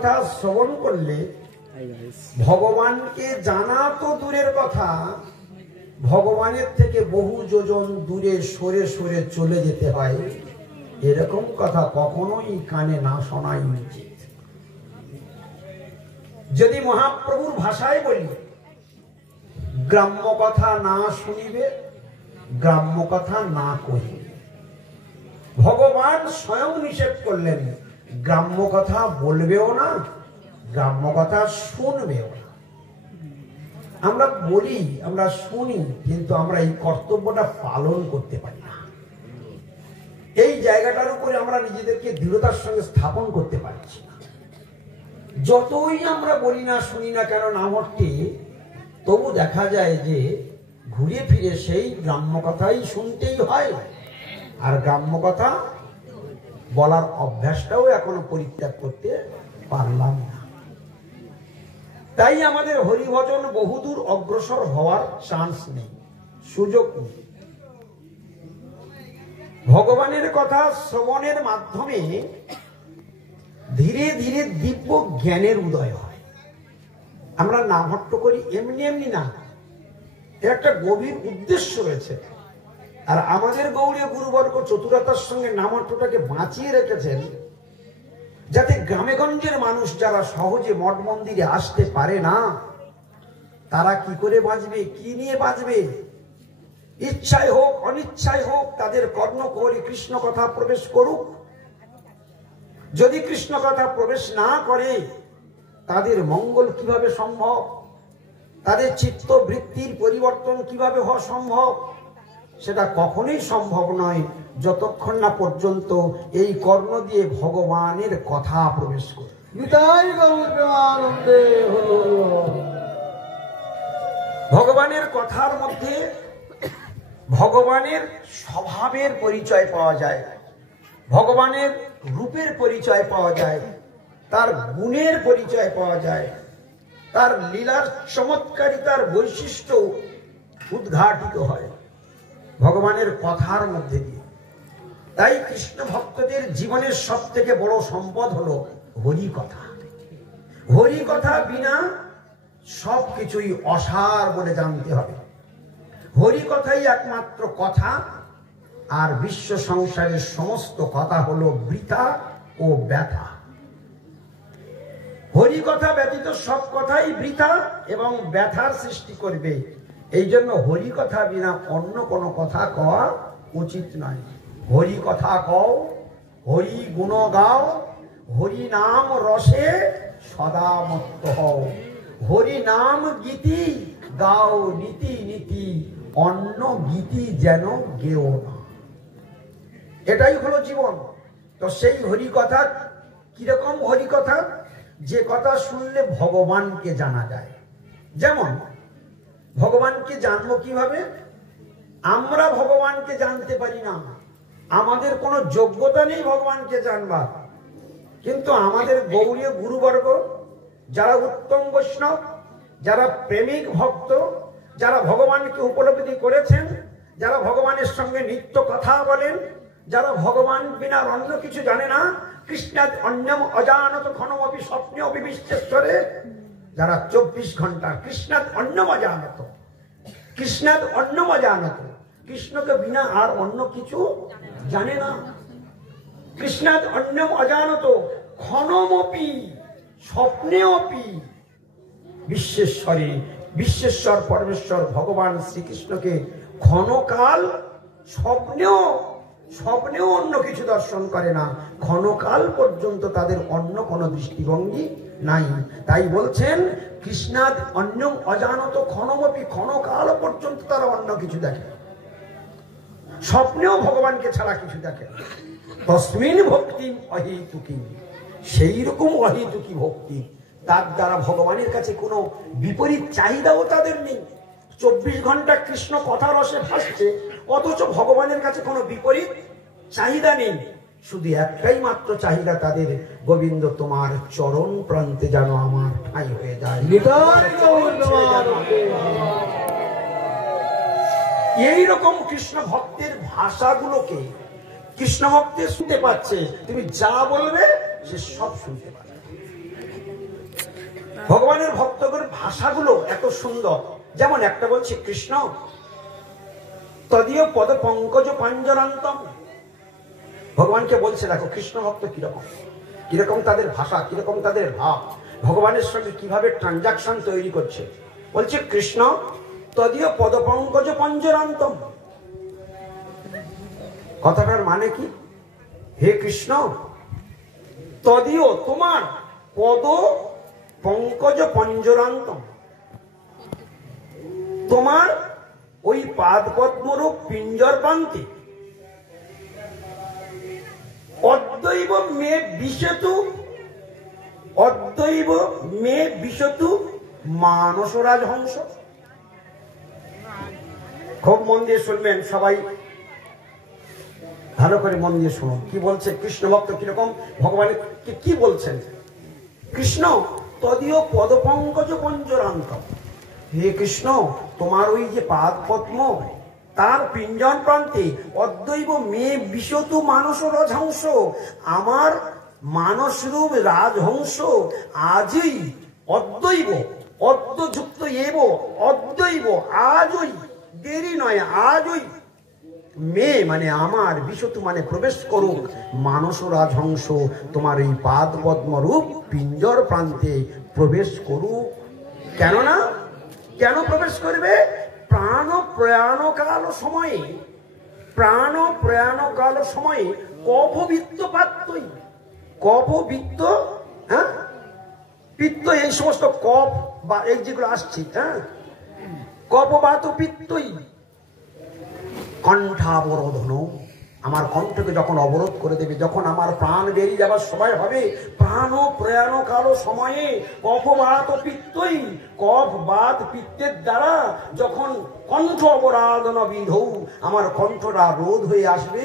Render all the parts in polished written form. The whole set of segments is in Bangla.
কথা শ্রবণ করলে ভগবানকে জানা তো দূরের কথা, ভগবানের থেকে বহু যোজন দূরে সরে সরে চলে যেতে হয়, এরকম কথা কখনোই কানে না শোনাই উচিত। যদি মহাপ্রভুর ভাষায় বলি, গ্রাম্য কথা না শুনিবে, গ্রাম্য কথা না কহিবে। ভগবান স্বয়ং নিষেধ করলেন, গ্রাম্য কথা বলবেও না, গ্রাম্য কথা শুনবেও না। আমরা বলি, আমরা শুনি, কিন্তু আমরা এই কর্তব্যটা পালন করতে পারি না। এই জায়গাটার উপরে আমরা নিজেদেরকে দৃঢ়তার সঙ্গে স্থাপন করতে পারছি না। যতই আমরা বলি না, শুনি না কেন নামটি, তবু দেখা যায় যে ঘুরে ফিরে সেই গ্রাম্য কথাই শুনতেই হয়, আর গ্রাম্য কথা বলার অভ্যাসটাও এখনো পরিত্যাগ করতে পারলাম না। তাই আমাদের হরিভজন বহুদূর অগ্রসর হওয়ার চান্স নেই, সুযোগ নেই। ভগবানের কথা শ্রবণের মাধ্যমে ধীরে ধীরে দিব্য জ্ঞানের উদয় হয়। আমরা নামহট্ট করি এমনি এমনি না, এর একটা গভীর উদ্দেশ্য রয়েছে। আর আমাদের গৌড়ীয় গুরুবর্গ চতুরতার সঙ্গে নামহট্টটাকে বাঁচিয়ে রেখেছেন, যাতে গ্রামে গঞ্জের মানুষ যারা সহজে মঠ মন্দিরে আসতে পারে না, তারা কি করে বাঁচবে, কি নিয়ে বাঁচবে? ইচ্ছায় হোক অনিচ্ছায় হোক তাদের কর্ণকুহরে কৃষ্ণ কথা প্রবেশ করুক। যদি কৃষ্ণ কথা প্রবেশ না করে, তাদের মঙ্গল কিভাবে সম্ভব? তাদের চিত্ত বৃত্তির পরিবর্তন কিভাবে হওয়া সম্ভব? সেটা কখনোই সম্ভব নয় যতক্ষণ না পর্যন্ত এই কর্ণ দিয়ে ভগবানের কথা প্রবেশ করে। ভগবানের কথার মধ্যে ভগবানের স্বভাবের পরিচয় পাওয়া যায়, ভগবানের রূপের পরিচয় পাওয়া যায়, তার গুণের পরিচয় পাওয়া যায়, তার লীলার চমৎকারিতার বৈশিষ্ট্য উদ্ঘাটিত হয় ভগবানের কথার মধ্যে দিয়ে। তাই কৃষ্ণ ভক্তদের জীবনের সব থেকে বড় সম্পদ হলো হরি কথা। হরি কথা বিনা সবকিছুই অসার বলে জানতে হবে। হরি কথাই একমাত্র কথা, আর বিশ্ব সংসারের সমস্ত কথা হলো বৃথা ও ব্যথা। হরি কথা ব্যতীত সব কথাই বৃথা এবং ব্যথার সৃষ্টি করবে। এই জন্য হরি কথা বিনা অন্য কোনো কথা কওয়া উচিত নয়। হরি কথা কও, হরি গুণ গাও, হরি নাম রসে সদা মত্ত হও। হরি নাম গীতি গাও নীতি নীতি, অন্য গীতি যেন গেও না। এটাই হলো জীবন। তো সেই হরি কথা কিরকম হরি কথা? যে কথা শুনলে ভগবানকে জানা যায়। যেমন ভগবানকে জানবো কিভাবে? আমরা ভগবানকে জানতে পারি না, আমাদের কোনো যোগ্যতা নেই ভগবানকে জানবার। কিন্তু আমাদের গৌড়ীয় গুরুবর্গ যারা উত্তম বৈষ্ণব, যারা প্রেমিক ভক্ত, যারা ভগবানকে উপলব্ধি করেছেন, যারা ভগবানের সঙ্গে নিত্য কথা বলেন, যারা ভগবান বিনা অন্য কিছু জানে না, কৃষ্ণাদ অন্যম অজানত ক্ষণমপি স্বপ্নে অপি বিশ্বেশ্বরে, যারা 24 ঘন্টা কৃষ্ণাদ অন্যম অজানত, কৃষ্ণাদ অন্যম অজানত, কৃষ্ণকে বিনা আর অন্য কিছু জানে না। কৃষ্ণাদ অন্যম অজানত ক্ষণমপি স্বপ্নে অপি বিশ্বেশ্বরে, বিশ্বেশ্বর পরমেশ্বর ভগবান শ্রীকৃষ্ণকে ক্ষণকাল স্বপ্নেও অন্য কিছু দর্শন করে না। ক্ষণকাল পর্যন্ত তাদের অন্য কোনো দৃষ্টিভঙ্গি নাই। তাই বলছেন কৃষ্ণাদ অন্যম অজানত ক্ষণমপি, ক্ষণকাল পর্যন্ত তারা অন্য কিছু দেখে, স্বপ্নেও ভগবানকে ছাড়া কিছু দেখে। তস্মিন ভক্তি অহেতুকী, সেই রকম অহেতুকী ভক্তি, তার দ্বারা ভগবানের কাছে কোনো বিপরীত চাহিদাও তাদের নেই। 24 ঘন্টা কৃষ্ণ কথা রসে ভাসছে, অথচ ভগবানের কাছে কোনো বিপরীত চাহিদা নেই। শুধু একটাই মাত্র চাহিদা তাদের, গোবিন্দ তোমার চরণ প্রান্তে যেন আমার ঠাঁই হয়ে যায়। এই রকম কৃষ্ণ ভক্তের ভাষাগুলোকে কৃষ্ণ ভক্তে শুনতে পাচ্ছে, তুমি যা বলবে সে সব শুনতে পাচ্ছে। ভগবানের ভক্তদের ভাষাগুলো এত সুন্দর। যেমন একটা বলছে কৃষ্ণ তদীয় পদ পঙ্কজ পাঞ্জরান্তম। ভগবানকে বলছে দেখো কৃষ্ণ ভক্ত কিরকম, কিরকম তাদের ভাষা, কিরকম তাদের ভাব, ভগবানের সঙ্গে কিভাবে ট্রানজাকশন তৈরি করছে। বলছে কৃষ্ণ তদীয় পদ পঙ্কজ পাঞ্জরান্তম। কথাটার মানে কি? হে কৃষ্ণ তদীয় তোমার পদ পঙ্কজ পঞ্জরান্তম, তোমার ওই পাদ পদ্মরূপ পিঞ্জর প্রান্তে অদ্বৈব মে বিশেতু, অদ্বৈব মে বিশেতু মানস রাজহংস। খুব মন দিয়ে শুনবেন সবাই, ভালো করে মন দিয়ে শুনুন কি বলছে কৃষ্ণ ভক্ত কিরকম ভগবানের কি বলছেন। কৃষ্ণ তদীয় পদ পঙ্কজ পঞ্জরান্ত। হে কৃষ্ণ তোমার ওই যে পাদ পদ্ম তার পিঞ্জন প্রান্তে অদ্বৈব মে বিশতু মানস রাজহংস, আমার মানসরূপ রাজহংস আজই অদ্বৈব, অদ্যযুক্ত এব অদ্বৈব আজই, দেরি নয় আজই, মে মানে আমার, বিশতু মানে প্রবেশ করুক, মানস রাজহংস তোমার এই পাদ পদ্মরূপ পিঞ্জর প্রান্তে প্রবেশ করুক। কেননা কেন প্রবেশ করবে? প্রাণ প্রয়াণকাল সময়ে, প্রাণ প্রয়াণকাল সময়ে কফবিত্ত পাত্তই, কফবিত্ত, হ্যাঁ পিত্ত, এই সমস্ত কফ বা এই যেগুলো আসছে, হ্যাঁ কফবাত পিত্তই কণ্ঠাবরোধন, আমার কণ্ঠকে যখন অবরোধ করে দেবে, যখন আমার প্রাণ বেরিয়ে যাবার সময় হবে, প্রাণ প্রয়াণ কাল সময়ে কফবাত পিত্তই, কফ বাত পিত্তের দ্বারা যখন কণ্ঠ অবরাধন বিধৌ, আমার কণ্ঠটা রোধ হয়ে আসবে,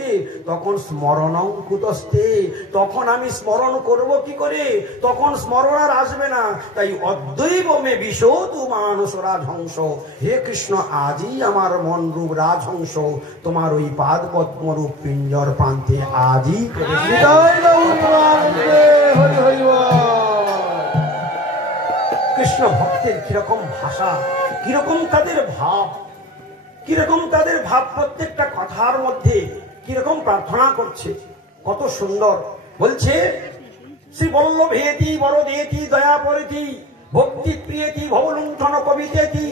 তখন স্মরণং কুতস্তে, তখন আমি স্মরণ করব কি করে? তখন স্মরণ আর আসবে না। তাই অদ্বৈব মে বিশতু মানস রাজহংস, হে কৃষ্ণ আজই আমার মন রূপ রাজহংস তোমার ওই পাদ পদ্মরূপ পিঞ্জর প্রান্তে আজই। কৃষ্ণ ভক্তের কিরকম ভাষা, কিরকম তাদের ভাব, কিরকম তাদের ভাব, প্রত্যেকটা কথার মধ্যে কিরকম প্রার্থনা করছে, কত সুন্দর। বলছে শ্রী বল্লভেতি বরদেতি দয়া পরেতি ভক্তি প্রিয়েতি ভবলুণ্ঠন কবিতেতি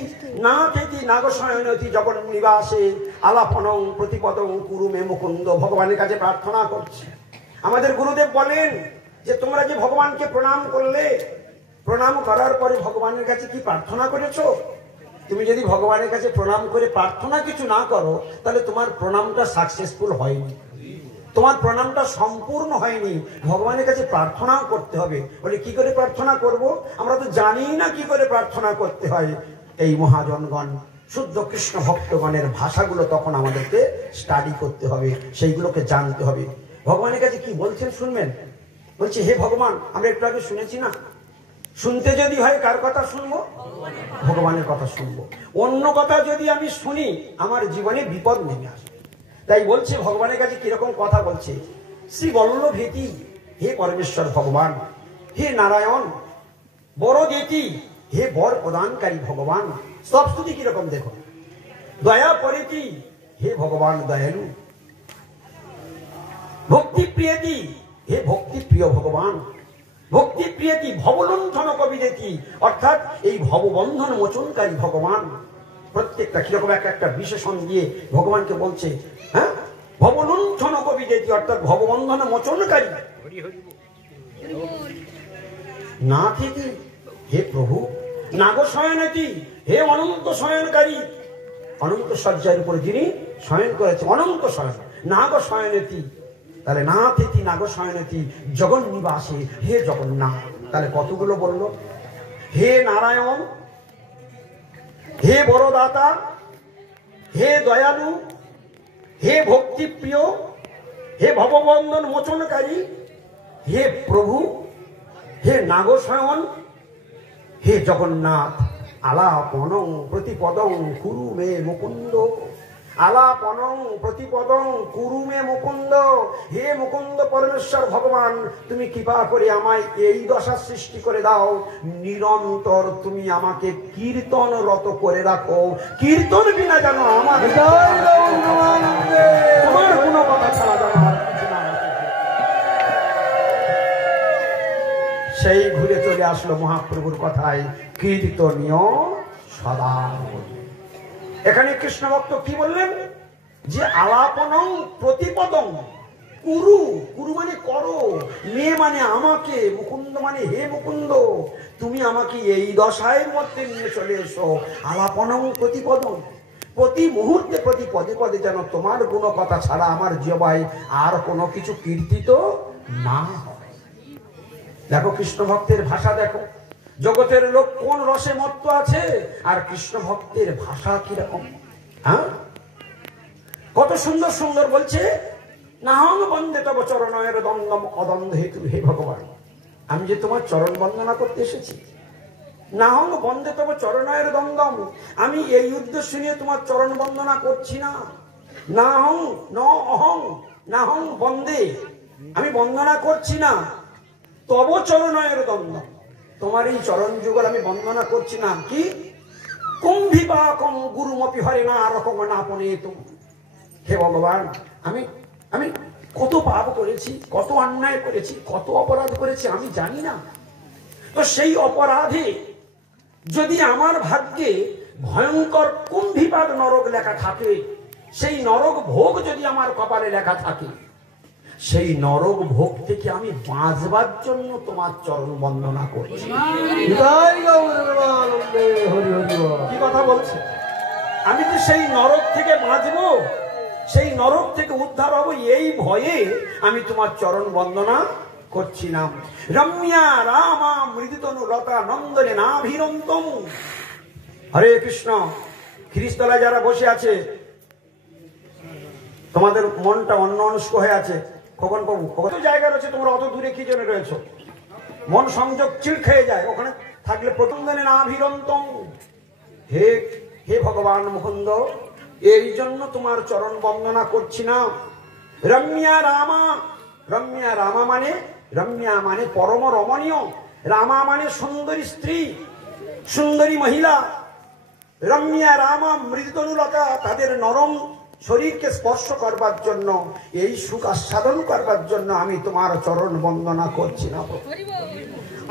নাথেতি নাগশয়নতি জগন্নিবাসে আলাপনং প্রতিপদং কুরুমে মুকুন্দ। ভগবানের কাছে প্রার্থনা করছে। আমাদের গুরুদেব বলেন যে তোমরা যে ভগবানকে প্রণাম করলে, প্রণাম করার পরে ভগবানের কাছে কি প্রার্থনা করেছো? তুমি যদি ভগবানের কাছে প্রণাম করে প্রার্থনা কিছু না করো, তাহলে তোমার প্রণামটা সাকসেসফুল হয়নি, তোমার প্রণামটা সম্পূর্ণ হয়নি। ভগবানের কাছে প্রার্থনাও করতে হবে। বলে কি করে প্রার্থনা করব? আমরা তো জানি না কি করে প্রার্থনা করতে হয়। এই মহাজনগণ, শুদ্ধ কৃষ্ণ ভক্তগণের ভাষাগুলো তখন আমাদেরকে স্টাডি করতে হবে, সেইগুলোকে জানতে হবে। ভগবানের কাছে কি বলছেন শুনবেন। বলছে হে ভগবান, আমরা একটু আগে শুনেছি না, শুনতে যদি হয় কার কথা শুনবো? ভগবানের কথা শুনবো। অন্য কথা যদি আমি শুনি আমার জীবনে বিপদ নেমে আসবে। তাই বলছে ভগবানের কাছে কিরকম কথা বলছে। শ্রী বল্লভেতি, হে পরমেশ্বর ভগবান, হে নারায়ণ, বরদেতি, হে বর প্রদানকারী ভগবান। সব স্তুতি কিরকম দেখো। দয়া পরেতি, হে ভগবান দয়ালু। ভক্তি প্রিয়তি, হে ভক্তি প্রিয় ভগবান। ভক্তি প্রিয়তি ভবলুণ্ঠন কবিদেতি, অর্থাৎ এই ভববন্ধন মোচনকারী ভগবান। প্রত্যেকটা কিরকম একটা বিশেষণ দিয়ে ভগবানকে বলছে। হ্যাঁ, ভবলুণ্ঠন কবিদেতি অর্থাৎ ভববন্ধন মোচনকারী। না থেকে হে প্রভু, নাগশয়নতি, হে অনন্ত শয়নকারী। অনন্ত শয্যার উপরে যিনি শয়ন করেছে, অনন্ত শয়ন, নাগশয়নতি। তাহলে না থেকে নাগশয়নতি জগন্নিবাসে, হে জগন্নাথ। তাহলে কতগুলো বললো? হে নারায়ণ, হে বরদাতা, হে দয়ালু, হে ভক্তিপ্রিয়, হে ভববন্ধন মোচনকারী, হে প্রভু, হে নাগশয়ন, হে জগন্নাথ। আলাপনং প্রতিপদং কুরু মে মুকুন্দ। আলাপনং প্রতিপদং কুরুমে মুকুন্দ, হে মুকুন্দ পরমেশ্বর ভগবান, তুমি কৃপা করে আমায় এই দশা সৃষ্টি করে দাও, নিরন্তর তুমি আমাকে কীর্তনরত করে রাখো, কীর্তন বিনা যেন আমার তোমার কোনো কথা ছাড়া যেন আর কিছু না। সেই ঘুরে চলে আসলো মহাপ্রভুর কথায়, কীর্তনীয় সদা। এখানে কৃষ্ণ ভক্ত কি বললেন যে আলাপনং প্রতিপদং কুরু, কুরু মানে করো, মে মানে আমাকে, মুকুন্দ মানে হে মুকুন্দ, তুমি আমাকে এই দশায় মধ্যে নিয়ে চলে এসো। আলাপনং প্রতিপদং, প্রতি মুহূর্তে প্রতি পদে পদে যেন তোমার গুণ কথা ছাড়া আমার জিহ্বায় আর কোনো কিছু কীর্তিত না হয়। দেখো কৃষ্ণ ভক্তের ভাষা, দেখো জগতের লোক কোন রসে মত্ত আছে আর কৃষ্ণ ভক্তের ভাষা কিরকম। হ্যাঁ, কত সুন্দর সুন্দর বলছে, নাহং বন্দে তব চরণের দ্বন্দ্বম অদ্বন্দ্ব হেতু, হে ভগবান আমি যে তোমার চরণ বন্দনা করতে এসেছি, নাহং বন্দে তব চরণের দ্বন্দ্বম, আমি এই উদ্দেশ্য নিয়ে তোমার চরণ বন্দনা করছি না। নাহং ন অহং নাহং বন্দে, আমি বন্দনা করছি না তব চরণের দ্বন্দ্বম, তোমার এই চরণ যুগল আমি বন্দনা করছি না। কি কুম্ভিপাকম গুরুমপি হরে না রকম না পনে তুমি, হে ভগবান আমি আমি কত পাপ করেছি, কত অন্যায় করেছি, কত অপরাধ করেছি আমি জানি না। তো সেই অপরাধে যদি আমার ভাগ্যে ভয়ঙ্কর কুম্ভিপাক নরক লেখা থাকে, সেই নরক ভোগ যদি আমার কপালে লেখা থাকে, সেই নরক ভোগ থেকে আমি বাঁচবার জন্য তোমার চরণ বন্দনা করছি। কি কথা বলছে, আমি কি সেই নরক থেকে বাঁচবো, সেই নরক থেকে উদ্ধার হবো, এই ভয়ে আমি তোমার চরণ বন্দনা করছি না। রম্যা রামা মৃদুতনু লতা নন্দনে নাভিরন্তম। হরে কৃষ্ণ। খ্রিস্তলায় যারা বসে আছে, তোমাদের মনটা অন্য অনুষ্ক হয়ে আছে, খোকন বাবু কত জায়গা রয়েছে, তোমরা অত দূরে কি জন্য রয়েছো, মন সংযোগ চিল খেয়ে যায় ওখানে থাকলে। প্রতন্দনে নাভিরন্তম, হে হে ভগবান মুকুন্দ, এই জন্য তোমার চরণ বন্দনা করছি না। রম্যা রামা, রম্যা রামা মানে, রম্যা মানে পরম রমণীয়, রামা মানে সুন্দরী স্ত্রী, সুন্দরী মহিলা। রম্যা রামা মৃদুতনুলতা, তাদের নরম শরীরকে স্পর্শ করবার জন্য, এই সুখ আস্বাদন করবার জন্য আমি তোমার চরণ বন্দনা করছি না।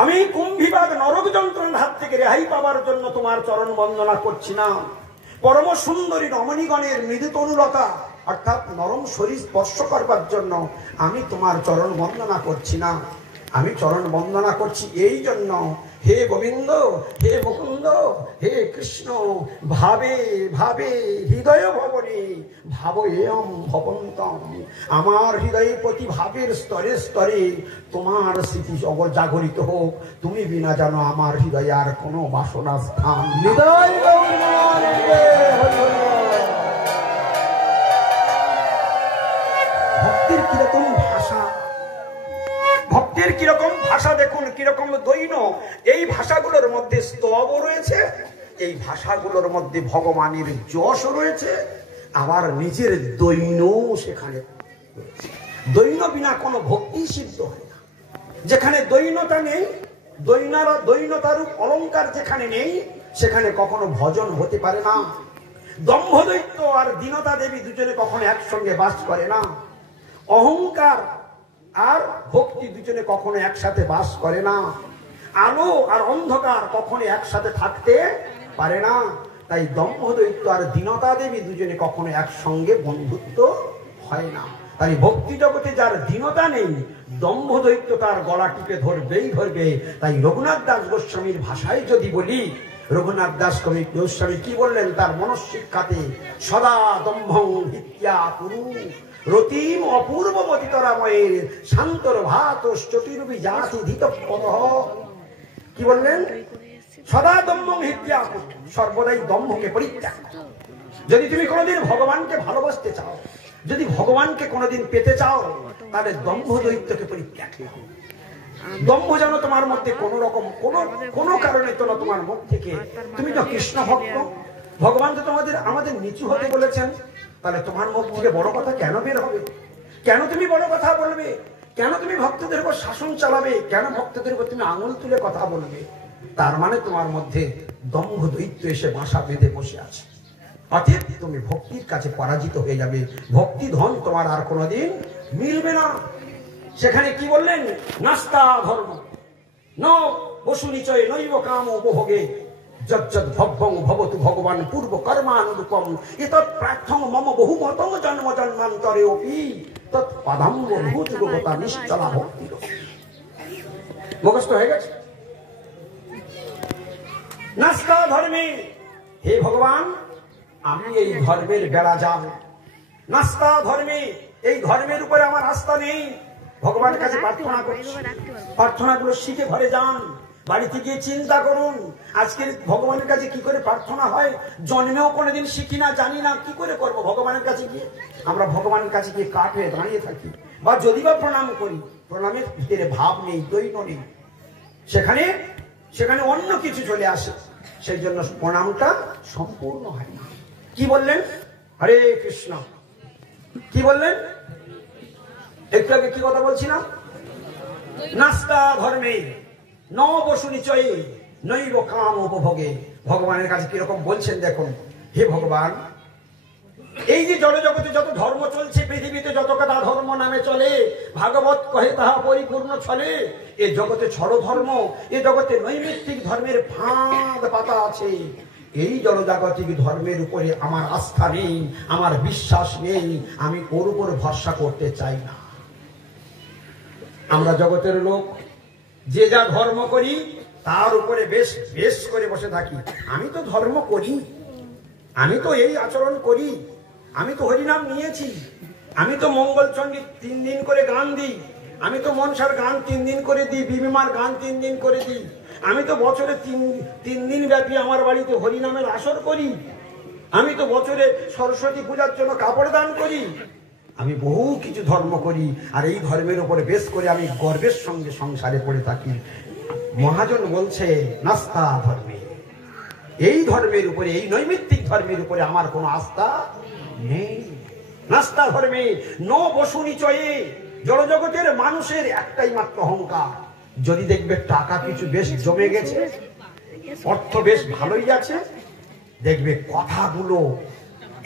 আমি কুম্ভিবাদ নরক যন্ত্রণার হাত থেকে রেহাই পাবার জন্য তোমার চরণ বন্দনা করছি না। পরম সুন্দরী রমণীগণের মৃদু তনুলতা অর্থাৎ নরম শরীর স্পর্শ করবার জন্য আমি তোমার চরণ বন্দনা করছি না। আমি চরণ বন্দনা করছি এই জন্য, হে গোবিন্দ, হে মুকুন্দ, হে কৃষ্ণ, ভাবে ভাবে হৃদয় ভবনে ভাব এয়ম ভবন্তম। আমার হৃদয়ে প্রতি ভাবের স্তরে স্তরে তোমার স্মৃতি জাগরিত হোক, তুমি বিনা জানো আমার হৃদয়ে আর কোনো বাসনা স্থান। ভক্তির কিরকম ভাষা, ভক্তের কিরকম ভাষা দেখুন, কিরকম দৈন্য। এই ভাষাগুলোর মধ্যে স্তব রয়েছে, এই ভাষাগুলোর মধ্যে ভগবানের যশ রয়েছে, আবার নিজের দৈন্য সেখানে রয়েছে। দৈন্য বিনা কোনো ভক্তি সিদ্ধ হয় না। যেখানে দৈন্যতা নেই, দৈন্যতারূপ অলঙ্কার যেখানে নেই, সেখানে কখনো ভজন হতে পারে না। দম্ভ দৈত্য আর দীনতা দেবী দুজনে কখনো একসঙ্গে বাস করে না। অহংকার আর ভক্তি দুজনে কখনো একসাথে বাস করে না। আলো আর অন্ধকার কখনো একসাথে থাকতে পারে না। তাই দম্ভ দৈত্য আর দীনতা দেবী দুজনে কখনো একসঙ্গে বন্ধুত্ব হয় না। তাই ভক্তি জগতে যার দীনতা নেই, দম্ভ দৈত্য তার গলা টিপে ধরবেই ধরবে। তাই রঘুনাথ দাস গোস্বামীর ভাষায় যদি বলি, রঘুনাথ দাস গোস্বামী কি বললেন তার মনঃশিক্ষাতে, সদা দম্ভং হিত্যা পুরু রতিম অপূর্ব মতিতরাময়ের শান্তর ভাত চটিরূপী জাতি ধীত পদ। কি বললেন? সদা দম্ভং হিত্যা, সর্বদাই দম্ভকে পরিত্যাগ। যদি তুমি কোনোদিন ভগবানকে ভালোবাসতে চাও, যদি ভগবানকে কোনোদিন পেতে চাও, তাহলে দম্ভ দৈত্যকে পরিত্যাগ করো। দম্ভ যেন তোমার মধ্যে কোন রকম কোনো কারণে তোলা তোমার মুখ থেকে। তুমি তো কৃষ্ণ ভক্ত, ভগবান তো আমাদের নিচু হতে বলেছেন, তাহলে তোমার মুখ থেকে বড় কথা কেন বের হবে? কেন তুমি বড় কথা বলবে? কেন তুমি ভক্তদের উপর শাসন চালাবে? কেন ভক্তদের উপর তুমি আঙুল তুলে কথা বলবে? তার মানে তোমার মধ্যে দম্ভ দৈত্য এসে বাসা বেঁধে বসে আছে। অতএব তুমি ভক্তির কাছে পরাজিত হয়ে যাবে। ভক্তি ধন তোমার আর কোনোদিন মিলবে না। সেখানে কি বললেন? নাস্তা ধর্ম ন বসু নিচয় নৈব কাম উপভোগে যজ্জদ ভব্বং ভবতু ভগবান পূর্ব কর্মানুরূপম এতৎ প্রার্থং মম বহুমতং জন্ম জন্মান্তরে অপি তৎ পাদাম্বরভূতগতা নিশ্চলা ভক্তি। মুখস্থ হয়ে গেছে। নাস্তা ধর্মে, হে ভগবান আমি এই ধর্মের বেড়া যাব। নাস্তা ধর্মে, এই ধর্মের উপরে আমার আস্থা নেই। ভগবানের কাছে প্রার্থনা করছি, প্রার্থনাগুলো শিখে ঘরে যান, বাড়িতে গিয়ে চিন্তা করুন আজকের ভগবানের কাছে কি করে প্রার্থনা হয়। জন্মেও কোনোদিন শিখি না, জানি না, কি করে করব ভগবানের কাছে গিয়ে? আমরা ভগবানের কাছে গিয়ে কাঠে দাঁড়িয়ে থাকি, বা যদি বা প্রণাম করি, প্রণামের ভিতরে ভাব নেই, দৈন্য নেই, সেখানে অন্য কিছু চলে আসে, সেই জন্য প্রণামটা সম্পূর্ণ হয় না। কি বললেন? হরে কৃষ্ণ। কি বললেন? একটু আগে কি কথা বলছিলাম? নাস্তা ধর্মে ন বসু নিচয়ে নৈব কাম উপভোগে। ভগবানের কাছে কিরকম বলছেন দেখুন। হে ভগবান, এই যে জড়জগতে যত ধর্ম চলছে, পৃথিবীতে যত কথা ধর্ম নামে চলে, ভাগবত কহে তাহা পরিপূর্ণ চলে। এ জগতে ছড় ধর্ম, এ জগতে নৈমিত্তিক ধর্মের ফাঁদ পাতা আছে। এই জড়জাগতিক ধর্মের উপরে আমার আস্থা নেই, আমার বিশ্বাস নেই, আমি ওর উপর ভরসা করতে চাই না। আমরা জগতের লোক যে যা ধর্ম করি তার উপরে বেশ বেশ করে বসে থাকি। আমি তো ধর্ম করি, আমি তো এই আচরণ করি, আমি তো হরিনাম নিয়েছি, আমি তো মঙ্গলচণ্ডী 3 দিন করে গান দিই, আমি তো মনসার গান 3 দিন করে দিই, বিবিমার গান 3 দিন করে দিই, আমি তো বছরে 3 দিন ব্যাপী আমার বাড়িতে হরিনামের আসর করি, আমি তো বছরে সরস্বতী পূজার জন্য কাপড় দান করি, আমি বহু কিছু ধর্ম করি। আর এই ধর্মের উপরে বেশ করে আমি গর্বের সঙ্গে সংসারে পড়ে থাকি। মহাজন বলছে নাস্তা ধর্মে, এই ধর্মের উপরে, এই নৈমিত্তিক ধর্মের উপরে আমার কোনো আস্থা নেই। নাস্তা ধর্মে ন বসু নিচয়ে। জড়জগতের মানুষের একটাই মাত্র অহংকার। যদি দেখবে টাকা কিছু বেশ জমে গেছে, অর্থ বেশ ভালোই আছে, দেখবে কথাগুলো,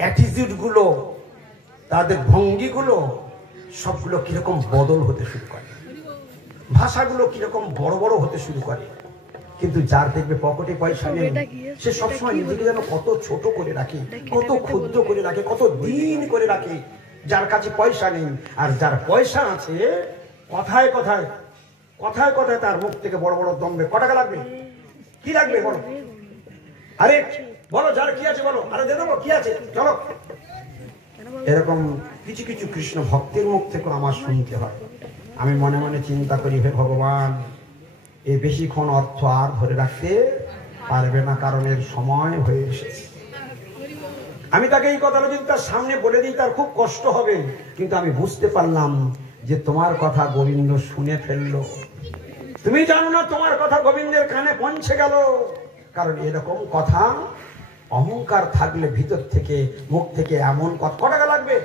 অ্যাটিটিউড গুলো, তাদের ভঙ্গিগুলো সবগুলো কিরকম বদল হতে শুরু করে, ভাষাগুলো কিরকম বড় বড় হতে শুরু করে। কিন্তু যার দেখবে পকেটে পয়সা নেই, সে সবসময় নিজেকে যেন কত ছোট করে রাখে, কত ক্ষুদ্র করে রাখে, কত দিন করে রাখে। যার কাছে পয়সা নেই, আর যার পয়সা আছে, কথায় কথায় কথায় কথায় তার মুখ থেকে বড় বড় দমবে। ক টাকা লাগবে? কি লাগবে বলো? আরে বলো, যার কি আছে বলো, আরে দিয়ে দেবো, কি আছে চলো। এরকম কিছু কিছু কৃষ্ণ ভক্তের মুখ থেকে আমার শুনতে হয়। আমি মনে মনে চিন্তা করি, হে ভগবান, এই বেশিক্ষণ অর্থ আর ধরে রাখতে পারবে না, কারণ এর সময় হয়ে এসেছে। আমি তাকে এই কথাটা যদি তার সামনে বলে দিই, তার খুব কষ্ট হবে। কিন্তু আমি বুঝতে পারলাম যে তোমার কথা গোবিন্দ শুনে ফেললো। তুমি জানো না তোমার কথা গোবিন্দের কানে পৌঁছে গেল। কারণ এরকম কথা অহংকার থাকলে ভিতর থেকে, মুখ থেকে এমন কথা, ক টাকা লাগবে,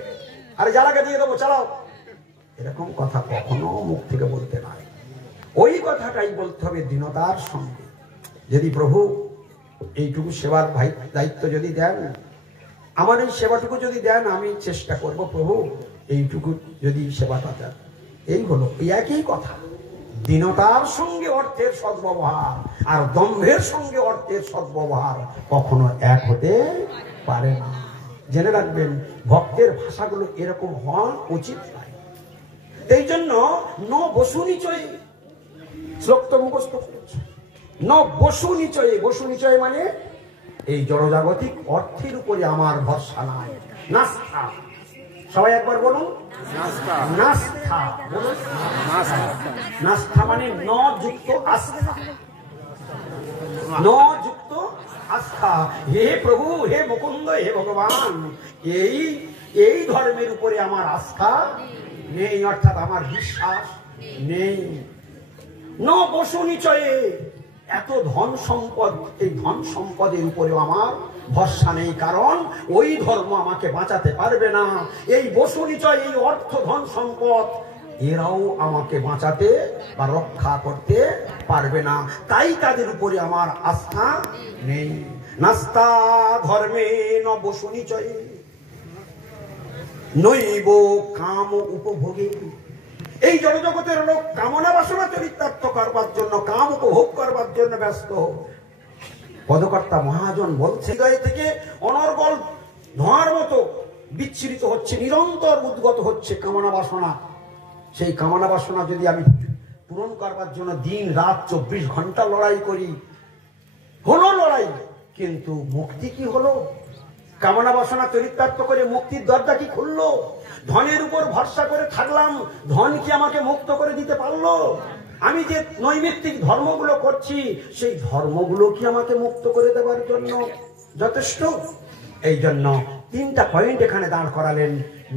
আরে জ্বালাকে দিয়ে দেবো, চালাও, এরকম কথা কখনো মুখ থেকে বলতে নাই। ওই কথাটাই বলতে হবে দীনতার সঙ্গে। যদি প্রভু এইটুকু সেবার দায়িত্ব যদি দেন, আমার এই সেবাটুকু যদি দেন, আমি চেষ্টা করব প্রভু এইটুকু যদি সেবাটা দেন। এই হলো একই কথা। দীনতার সঙ্গে অর্থের সদ্ব্যবহার আর দম্ভের সঙ্গে অর্থের সদ্ব্যবহার কখনো এক হতে পারে না। জেনে রাখবেন, ভক্তের ভাষাগুলো এরকম হওয়া উচিত নয়। এই জন্য ন বসু নিচয়ে, শ্লোক তো মুখস্থ করেছে, ন বসু নিচয়ে। বসু নিচয়ে মানে এই জড়জাগতিক অর্থের উপরে আমার ভরসা নাই। নাস্তা, সবাই একবার বলুন, নাস্তা বলুন। নাস্তা মানে ন যুক্ত আস্থা, ন যুক্ত আস্থা। হে প্রভু, হে মুকুন্দ, হে ভগবান, এই ধর্মের উপরে আমার আস্থা নেই, অর্থাৎ আমার বিশ্বাস নেই। ন বসু নিচয়ে, এত ধন সম্পদ, এই ধন সম্পদের উপরেও আমার ভরসা নেই, কারণ ওই ধর্ম আমাকে বাঁচাতে পারবে না। এই বসু নিচয়, এই অর্থ ধন সম্পদ, এরাও আমাকে বাঁচাতে বা রক্ষা করতে পারবে না। তাই তাদের উপরে আমার আস্থা নেই। নাস্তা ধর্মে ন বসু নিচয়ে নৈব কাম উপভোগে। এই জড়জগতের লোক কামনা বাসনা চরিতার্থ করবার জন্য, কাম উপভোগ করবার জন্য ব্যস্ত। পদকর্তা মহাজন বলছে, হৃদয় থেকে অনর্গল ধোঁয়ার মতো বিচ্ছিন্ন হচ্ছে, নিরন্তর উদ্গত হচ্ছে কামনা বাসনা। সেই কামনা বাসনা যদি আমি পূরণ করবার জন্য দিন রাত 24 ঘন্টা লড়াই করি, হলো লড়াই, কিন্তু মুক্তি কি হলো? কামনা বাসনা চরিতার্থ করে মুক্তির দরজা কি খুললো? ধনের উপর ভরসা করে থাকলাম, ধন কি আমাকে মুক্ত করে দিতে পারলো? আমি যে নৈমিত্তিক ধর্মগুলো করছি, সেই ধর্মগুলো কি আমাকে মুক্ত করে দেওয়ার জন্য যথেষ্ট? এই জন্য 3টা পয়েন্ট এখানে দাঁড় করালেন।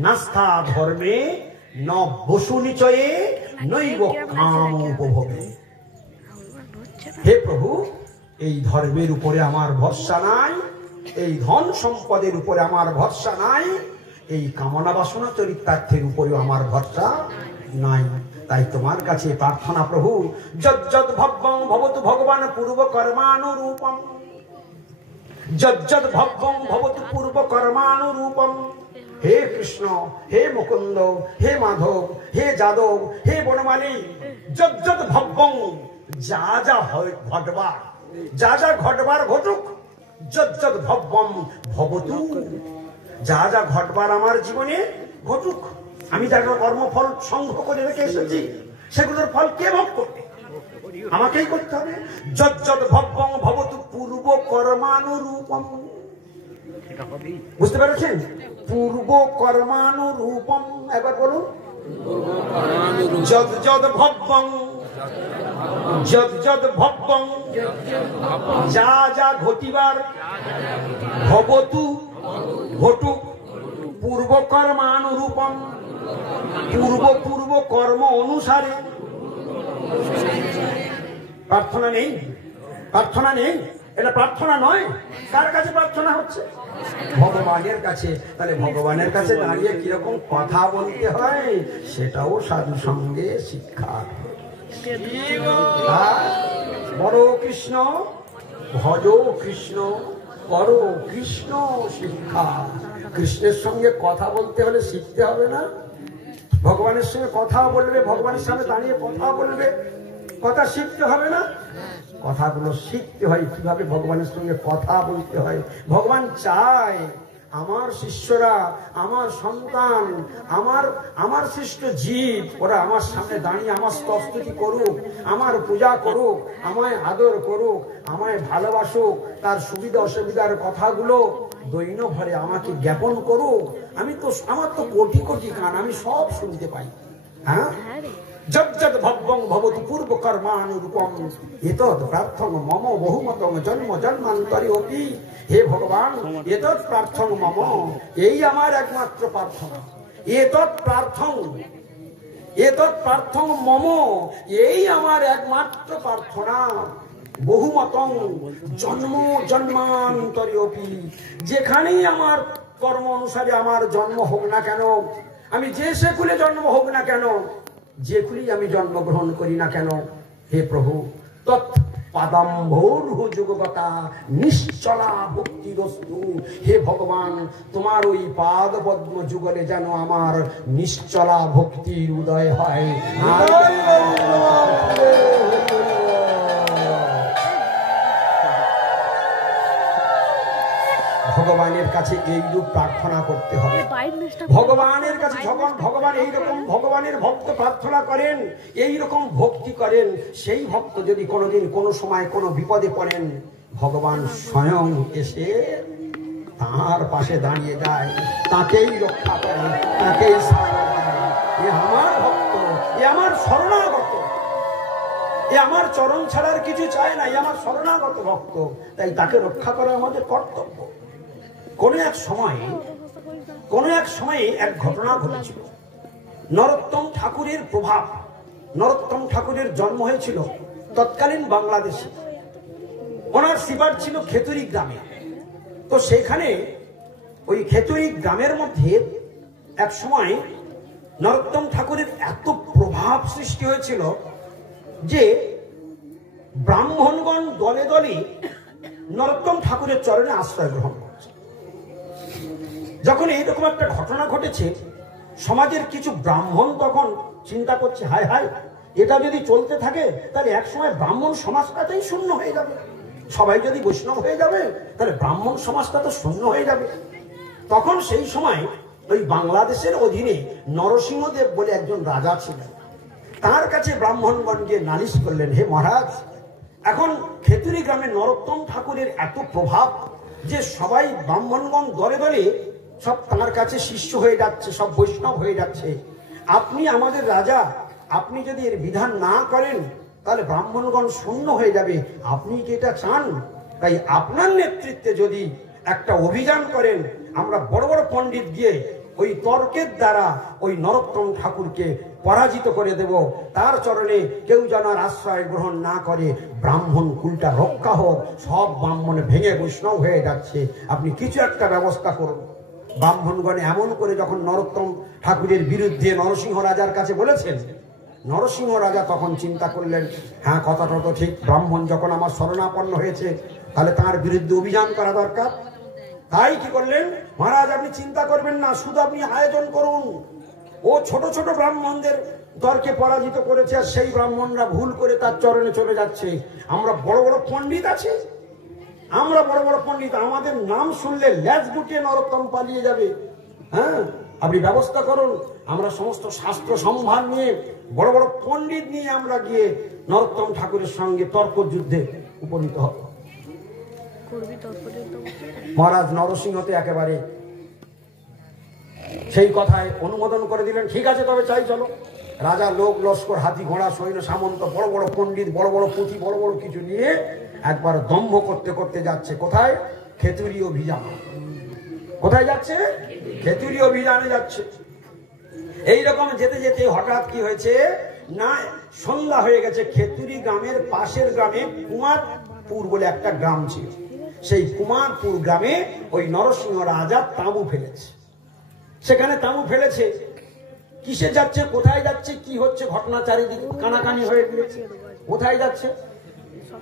নাস্তা ধর্মে ন বসু নিচয়ে নৈব কাম উপভোগে। হে প্রভু, এই ধর্মের উপরে আমার ভরসা নাই, এই ধন সম্পদের উপরে আমার ভরসা নাই, এই কামনা বাসনা চরিতার্থের উপরেও আমার ভরসা নাই। তাই তোমার কাছে প্রার্থনা প্রভু, যজ্জদ ভব্যং ভবতু ভগবান পূর্ব কর্মানুরূপম, যজ্জদ ভব্যং ভবতু পূর্ব কর্মানুরূপম। হে কৃষ্ণ, হে মুকুন্দ, হে মাধব, হে যাদব, হে বনমালী, যজ্জদ ভব্যং, যা যা ঘটবার, যা যা ঘটবার ঘটুক, যজ্জদ ভব্যম ভবতু, যা যা ঘটবার আমার জীবনে ঘটুক। আমি যা কর্মফল সংগ্রহ করে রেখে এসেছি, সেগুলোর ফল কে ভোগ করবে? আমাকেই করতে হবে। যজ্জদ ভব্যং ভবতু পূর্ব কর্মানুরূপম। বুঝতে পেরেছেন? পূর্ব কর্মানুরূপম, একবার বলুন। যজ্জদ ভব্যং, যজ্জদ ভব্যং, যা যা ঘটিবার, ভবতু ঘটুক, পূর্ব কর্মানুরূপম, পূর্ব কর্ম অনুসারে। প্রার্থনা নেই, প্রার্থনা নেই, এটা প্রার্থনা নয়। কার কাছে প্রার্থনা হচ্ছে? ভগবানের কাছে। তাহলে ভগবানের কাছে দাঁড়িয়ে কিরকম কথা বলতে হয়, সেটাও সাধু সঙ্গে শিক্ষা। বড় কৃষ্ণ, ভজ কৃষ্ণ, করো কৃষ্ণ শিক্ষা। কৃষ্ণের সঙ্গে কথা বলতে হলে শিখতে হবে না? ভগবানের সঙ্গে কথা বলবে, ভগবানের সামনে দাঁড়িয়ে কথা বলবে, কথা শিখতে হবে না? কথাগুলো শিখতে হয়, কিভাবে ভগবানের সঙ্গে কথা বলতে হয়। ভগবান চায় আমার শিষ্যরা, আমার সন্তান, আমার শিষ্ট জীব, ওরা আমার সামনে দাঁড়িয়ে আমার স্তবস্তুতি করুক, আমার পূজা করুক, আমায় আদর করুক, আমায় ভালোবাসুক, তার সুবিধা অসুবিধার কথাগুলো দৈন ভরে আমাকে জ্ঞাপন করুক। আমার তো কোটি কোটি কান, আমি সব শুনতে পাই। হ্যাঁ, যজ্জদ ভব্যং ভবতু পূর্ব কর্মানুরূপম এতৎ প্রার্থং মম বহুমতং জন্ম জন্মান্তরে অপি। হে ভগবান, এতৎ প্রার্থং মম, এই আমার একমাত্র প্রার্থনা। এতৎ প্রার্থং মম, এই আমার একমাত্র প্রার্থনা। বহুমতং জন্ম জন্মান্তরে অপি, যেখানেই আমার কর্ম অনুসারে আমার জন্ম হোক না কেন, আমি যে সেকুলে জন্ম হোক না কেন, যেগুলি আমি জন্মগ্রহণ করি না কেন, হে প্রভু, তৎ পাদাম্ভোরুহ যুগগতা নিশ্চলা ভক্তিরস্তু। হে ভগবান, তোমার ওই পাদ পদ্ম যুগলে যেন আমার নিশ্চলা ভক্তির উদয় হয়। ভগবানের কাছে এইরূপ প্রার্থনা করতে হবে। ভগবানের কাছে যখন ভগবান এইরকম ভগবানের ভক্ত প্রার্থনা করেন, এইরকম ভক্তি করেন, সেই ভক্ত যদি কোনোদিন কোনো সময় কোনো বিপদে পড়েন, ভগবান স্বয়ং এসে তার পাশে দাঁড়িয়ে যায়, তাকেই রক্ষা করে, তাকেই সাহায্য করে। এ আমার ভক্ত, এ আমার শরণাগত, এ আমার চরণ ছাড়ার কিছু চায় না, এ আমার শরণাগত ভক্ত। তাই তাকে রক্ষা করা আমাদের কর্তব্য। কোনো এক সময়ে এক ঘটনা ঘটেছিল। নরোত্তম ঠাকুরের প্রভাব, নরোত্তম ঠাকুরের জন্ম হয়েছিল তৎকালীন বাংলাদেশে। ওনার শিবার ছিল খেতুরি গ্রামে। তো সেখানে ওই খেতুরি গ্রামের মধ্যে এক সময় নরোত্তম ঠাকুরের এত প্রভাব সৃষ্টি হয়েছিল যে ব্রাহ্মণগণ দলে দলে নরোত্তম ঠাকুরের চরণে আশ্রয় গ্রহণ করছে। যখন এইরকম একটা ঘটনা ঘটেছে, সমাজের কিছু ব্রাহ্মণ তখন চিন্তা করছে, হায় হায়, এটা যদি চলতে থাকে তাহলে একসময় ব্রাহ্মণ সমাজটাই শূন্য হয়ে যাবে। সবাই যদি বৈষ্ণব হয়ে যাবে তাহলে ব্রাহ্মণ সমাজটা তো শূন্য হয়ে যাবে। তখন সেই সময় ওই বাংলাদেশের অধীনে নরসিংহদেব বলে একজন রাজা ছিলেন। তার কাছে ব্রাহ্মণগণ গিয়ে নালিশ করলেন, হে মহারাজ, এখন খেতুরি গ্রামে নরোত্তম ঠাকুরের এত প্রভাব যে সবাই ব্রাহ্মণগণ দলে দলে সব তাঁর কাছে শিষ্য হয়ে যাচ্ছে, সব বৈষ্ণব হয়ে যাচ্ছে। আপনি আমাদের রাজা, আপনি যদি এর বিধান না করেন তাহলে ব্রাহ্মণগণ শূন্য হয়ে যাবে। আপনি কি এটা চান? তাই আপনার নেতৃত্বে যদি একটা অভিযান করেন, আমরা বড় বড় পণ্ডিত গিয়ে ওই তর্কের দ্বারা ওই নরোত্তম ঠাকুরকে পরাজিত করে দেব। তার চরণে কেউ যেন আর আশ্রয় গ্রহণ না করে, ব্রাহ্মণ কুলটা রক্ষা হোক। সব ব্রাহ্মণ ভেঙে বৈষ্ণব হয়ে যাচ্ছে, আপনি কিছু একটা ব্যবস্থা করুন। ব্রাহ্মণগণ এমন করে যখন নরোত্তম ঠাকুরের বিরুদ্ধে নরসিংহ রাজার কাছে বলেছেন, নরসিংহ রাজা তখন চিন্তা করলেন, হ্যাঁ, কথাটা তো ঠিক, ব্রাহ্মণ যখন আমার শরণাপন্ন হয়েছে তাহলে তার বিরুদ্ধে অভিযান করা দরকার। তাই কি করলেন, মহারাজ আপনি চিন্তা করবেন না, শুধু আপনি আয়োজন করুন। ও ছোট ছোট ব্রাহ্মণদের তর্কে পরাজিত করেছে, আর সেই ব্রাহ্মণরা ভুল করে তার চরণে চলে যাচ্ছে। আমরা বড় বড় পণ্ডিত আছি, আমরা বড় বড় পণ্ডিত, আমাদের নাম শুনলে ল্যাজ গুটিয়ে নরোত্তম পালিয়ে যাবে। হ্যাঁ, আপনি ব্যবস্থা করুন। আমরা সমস্ত শাস্ত্র সম্ভার নিয়ে বড় বড় পণ্ডিত নিয়ে আমরা গিয়ে নরোত্তম ঠাকুরের সঙ্গে তর্ক যুদ্ধে উপনীত হব। মহারাজ নরসিংহতে একেবারে সেই কথায় অনুমোদন করে দিলেন, ঠিক আছে তবে চাই চলো। রাজা লোক লস্কর, হাতি ঘোড়া, সৈন্য সামন্ত, বড় বড় পণ্ডিত, বড় বড় পুঁথি, বড় বড় কিছু নিয়ে একবার দম্ভ করতে করতে যাচ্ছে। কোথায়? খেতুরি অভিযান। কোথায় যাচ্ছে? খেতুরি অভিযানে যাচ্ছে। এইরকম যেতে যেতে হঠাৎ কি হয়েছে না, সন্ধ্যা হয়ে গেছে। খেতুরি গ্রামের পাশের গ্রামে কুমারপুর বলে একটা গ্রাম ছিল। সেই কুমারপুর গ্রামে ওই নরসিংহ রাজা তাঁবু ফেলেছে। সেখানে তাঁবু ফেলেছে, কিসে যাচ্ছে, কোথায় যাচ্ছে, কি হচ্ছে, ঘটনা চারিদিকে কানাকানি হয়ে গিয়েছে। কোথায় যাচ্ছে?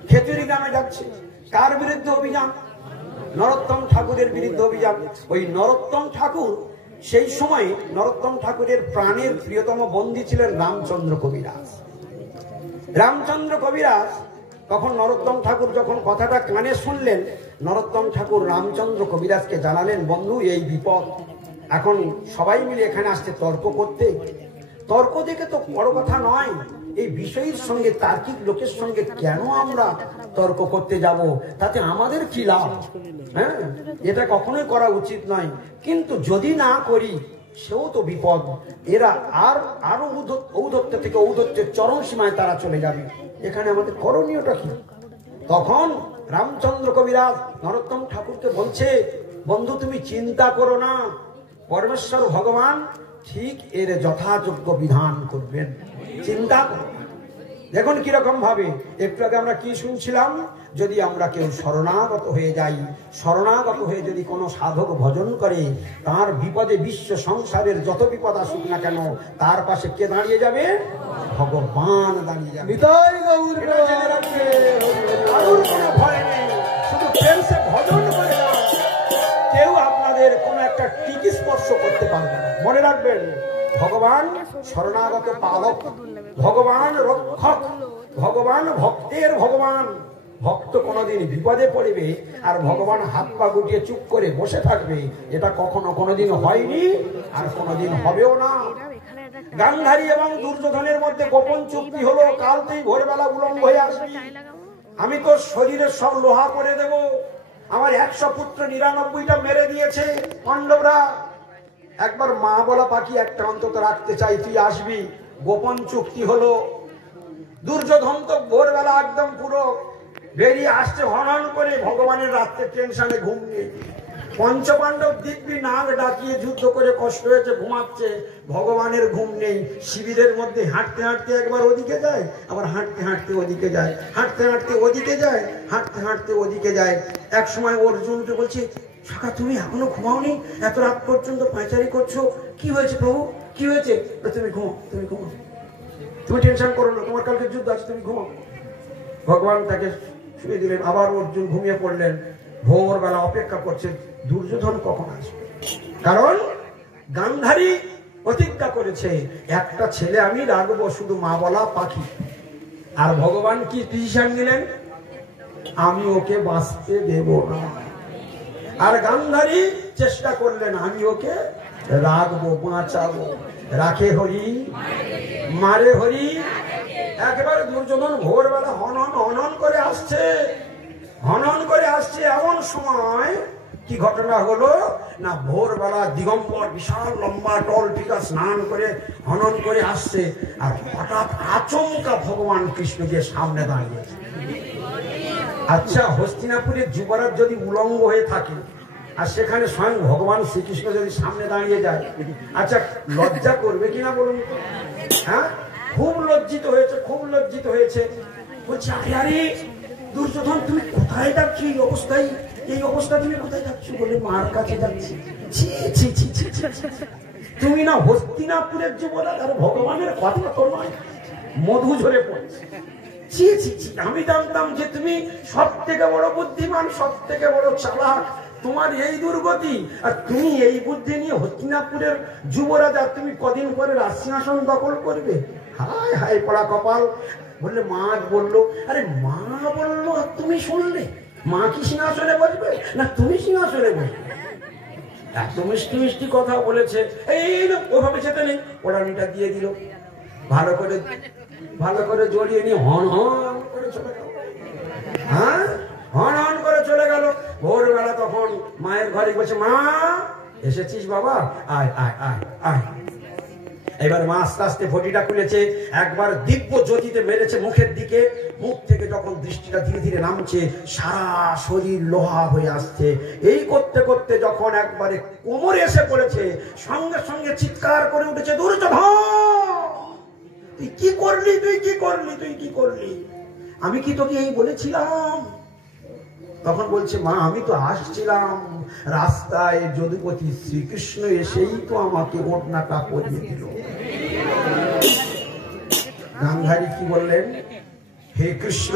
খেতুরি গ্রামে যাচ্ছে। কার বিরুদ্ধে অভিযান? নরোত্তম ঠাকুরের বিরুদ্ধে অভিযান। ওই নরোত্তম ঠাকুর, সেই সময় নরোত্তম ঠাকুরের প্রাণের প্রিয়তম বন্দী ছিলেন রামচন্দ্র কবিরাজ। রামচন্দ্র কবিরাজ তখন নরোত্তম ঠাকুর যখন কথাটা কানে শুনলেন, নরোত্তম ঠাকুর রামচন্দ্র কবিরাজকে জানালেন, বন্ধু এই বিপদ, এখন সবাই মিলে এখানে আসছে তর্ক করতে। তর্ক দেখে তো বড় কথা নয়, এই বিষয়ের সঙ্গে তার্কিক লোকের সঙ্গে কেন আমরা তর্ক করতে যাব, তাতে আমাদের কি লাভ? হ্যাঁ, এটা কখনোই করা উচিত নয়। কিন্তু যদি না করি সেও তো বিপদ। এরা আরো ঔদ্ধত্য থেকে ঔদ্ধত্যের চরম সীমায় তারা চলে যাবে। এখানে আমাদের করণীয়টা কি? তখন রামচন্দ্র কবিরাজ নরোত্তম ঠাকুরকে বলছে, বন্ধু তুমি চিন্তা করো না, পরমেশ্বর ভগবান ঠিক এর যথাযোগ্য বিধান করবেন, চিন্তা করো। দেখুন কিরকম ভাবে একটু আগে আমরা কি শুনছিলাম, যদি আমরা কেউ শরণাগত হয়ে যাই, শরণাগত হয়ে যদি কোনো সাধক ভজন করে, তার বিপদে বিশ্ব সংসারের যত বিপদ আসুক না কেন, তার পাশে কে দাঁড়িয়ে যাবে? ভগবান দাঁড়িয়ে যাবে। ভয় নেই, শুধু প্রেমসে ভজন করে না, কেউ আপনাদের কোনো একটা টিকি স্পর্শ করতে পারবে না। মনে রাখবেন, ভগবান শরণাগত পালক, ভগবান রক্ষক, ভগবান ভক্তের ভগবান। ভক্ত কোনোদিন বিপদে পড়বে আর ভগবান হাত পা গুটিয়ে চুপ করে বসে থাকবে, এটা কখনো কোনোদিন হয়নি আর কোনোদিন হবেও না। গান্ধারী এবং দুর্যোধনের মধ্যে গোপন চুক্তি হলো, কাল তুই ভোরবেলা উলঙ্গ হয়ে আসবি, আমি তো শরীরের সব লোহা করে দেব। আমার 100 পুত্র 99টা মেরে দিয়েছে পাণ্ডবরা, একবার মা বলা পাখি একটা অন্তত রাখতে চাই, তুই আসবি। গোপন চুক্তি হলো। দুর্যোধন তো ভোরবেলা একদম পুরো বেরিয়ে আসছে হনন করে, ভগবানের রাত্রে টেনশনে ঘুম নেই। পঞ্চপাণ্ডব দিব্যি নাক ডাকিয়ে যুদ্ধ করে কষ্ট হয়েছে, ঘুমাচ্ছে, ভগবানের ঘুম নেই। শিবিরের মধ্যে হাঁটতে হাঁটতে একবার ওদিকে যায়, আবার হাঁটতে হাঁটতে ওদিকে যায়, হাঁটতে হাঁটতে ওদিকে যায়, হাঁটতে হাঁটতে ওদিকে যায়। এক সময় অর্জুনকে বলছে, সখা তুমি এখনো ঘুমাওনি, এত রাত পর্যন্ত পায়চারি করছো, কি হয়েছে প্রভু, কি হয়েছে? তুমি ঘুমাও, তুমি ঘুমাও, তুমি টেনশন করো না, তোমার কালকে যুদ্ধ আছে, তুমি ঘুমাও। ভগবান তাকে শুয়ে দিলেন, আবার অর্জুন ঘুমিয়ে পড়লেন। ভোরবেলা অপেক্ষা করছে দুর্যোধন কখন আসবে, কারণ গান্ধারী প্রতিজ্ঞা করেছে একটা ছেলে আমি রাখবো, শুধু মা বলা পাখি। আর ভগবান কি ডিসিশন নিলেন? আমি ওকে বাঁচতে দেব না। আর গান্ধারী চেষ্টা করলেন আমি ওকে রাখবো, বাঁচাবো। রাখে হরি, মারে হরি। একেবারে দুর্যোধন ভোরবেলা হনন হনন করে আসছে, হনন করে আসছে। এমন সময় কি ঘটনা হলো না, ভোরবেলা দিগম্বর বিশাল লম্বা টল টিকা স্নান করে হনন করে আসছে, আর হঠাৎ আচমকা ভগবান কৃষ্ণকে সামনে দাঁড়িয়েছে। আচ্ছা, হস্তিনাপুরের যুবরাজ যদি উলঙ্গ হয়ে থাকে আর সেখানে স্বয়ং ভগবান শ্রীকৃষ্ণ যদি সামনে দাঁড়িয়ে যায়, আচ্ছা লজ্জা করবে কিনা বলুন? হ্যাঁ, খুব লজ্জিত হয়েছে, খুব লজ্জিত হয়েছে। বলছে আরে আরে দুর্যোধন, তুমি কোথায় যাচ্ছ এই অবস্থায়, এই অবস্থা তুমি কোথায় যাচ্ছ? বলে মার কাছে যাচ্ছি। তুমি না হস্তিনাপুরের যুবরাজ, আর ভগবানের কথা তো নয়, মধু ঝরে পড়ছে। আমি জানতাম যে তুমি সব থেকে বড় বুদ্ধিমান, সব থেকে বড় চালাক, তোমার এই দুর্গতি, আর তুমি এই বুদ্ধি নিয়ে হস্তিনাপুরের যুবরাজ, আর তুমি কদিন পরে রাজসিংহাসন দখল করবে। হায় হায় পড়া কপাল। বললে মা বললো, আরে মা বললো আর তুমি শুনলে? মা কি সিংহাসনে বসবে না তুমি সিংহাসনে বসবে? এত মিষ্টি মিষ্টি কথা বলেছে। এই ওভাবে যেতে নেই, ওড়ানিটা দিয়ে দিল, ভালো করে জড়িয়ে নিয়ে হন হন করে চলে গেল। হ্যাঁ, হন হন করে চলে গেল। ভোরবেলা তখন মায়ের ঘরে বলছে, মা এসেছিস বাবা, আয় আয় আয় আয়। এবার মা আস্তে আস্তে ফটিটা খুলেছে, একবার দিব্য জ্যোতিতে মেরেছে মুখের দিকে। মুখ থেকে যখন দৃষ্টিটা ধীরে ধীরে নামছে, সারা শরীর লোহা হয়ে আসছে। এই করতে করতে যখন একবারে কোমরে এসে পড়েছে, সঙ্গে সঙ্গে চিৎকার করে উঠেছে, দুর্যোধন তুই কি করলি, তুই কি করলি, তুই কি করলি? আমি কি তোকে এই বলেছিলাম? তখন বলছে, মা আমি তো আসছিলাম রাস্তায়, যদুপতি শ্রীকৃষ্ণ এসেই তো আমাকে ওড়নাটা পরিয়ে দিল। গান্ধারী কি বললেন, হে কৃষ্ণ,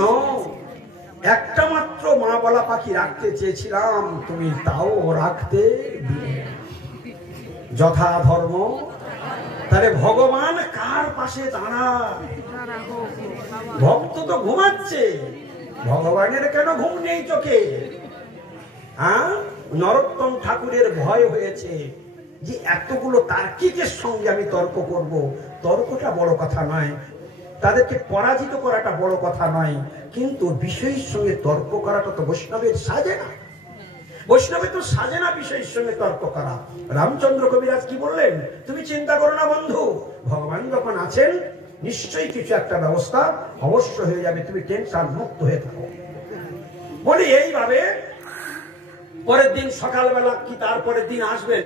একটা মাত্র মা বলা পাখি রাখতে চেয়েছিলাম, তুমি তাও রাখতে দিলে। যথা ধর্ম। তাহলে ভগবান কার পাশে দাঁড়ায়? ভক্ত তো ঘুমাচ্ছে, ভগবানের কেন ঘুম নেই চোখে? হ্যাঁ, নরোত্তম ঠাকুরের ভয় হয়েছে যে এতগুলো তার্কিকের সঙ্গে আমি তর্ক করব। তর্কটা বড় কথা নয়, তাদেরকে পরাজিত করাটা বড় কথা নয়, কিন্তু বিষয়ের সঙ্গে তর্ক করাটা তো বৈষ্ণবের সাজে না। বৈষ্ণবের তো সাজে না বিষয়ের সঙ্গে তর্ক করা। রামচন্দ্র কবিরাজ কি বললেন, তুমি চিন্তা করো না বন্ধু, ভগবান যখন আছেন নিশ্চয়ই কিছু একটা ব্যবস্থা অবশ্য হয়ে যাবে, তুমি টেনশন মুক্ত হয়ে থাকো। বলি এইভাবে পরের দিন সকালবেলা কি তারপরের দিন আসবে।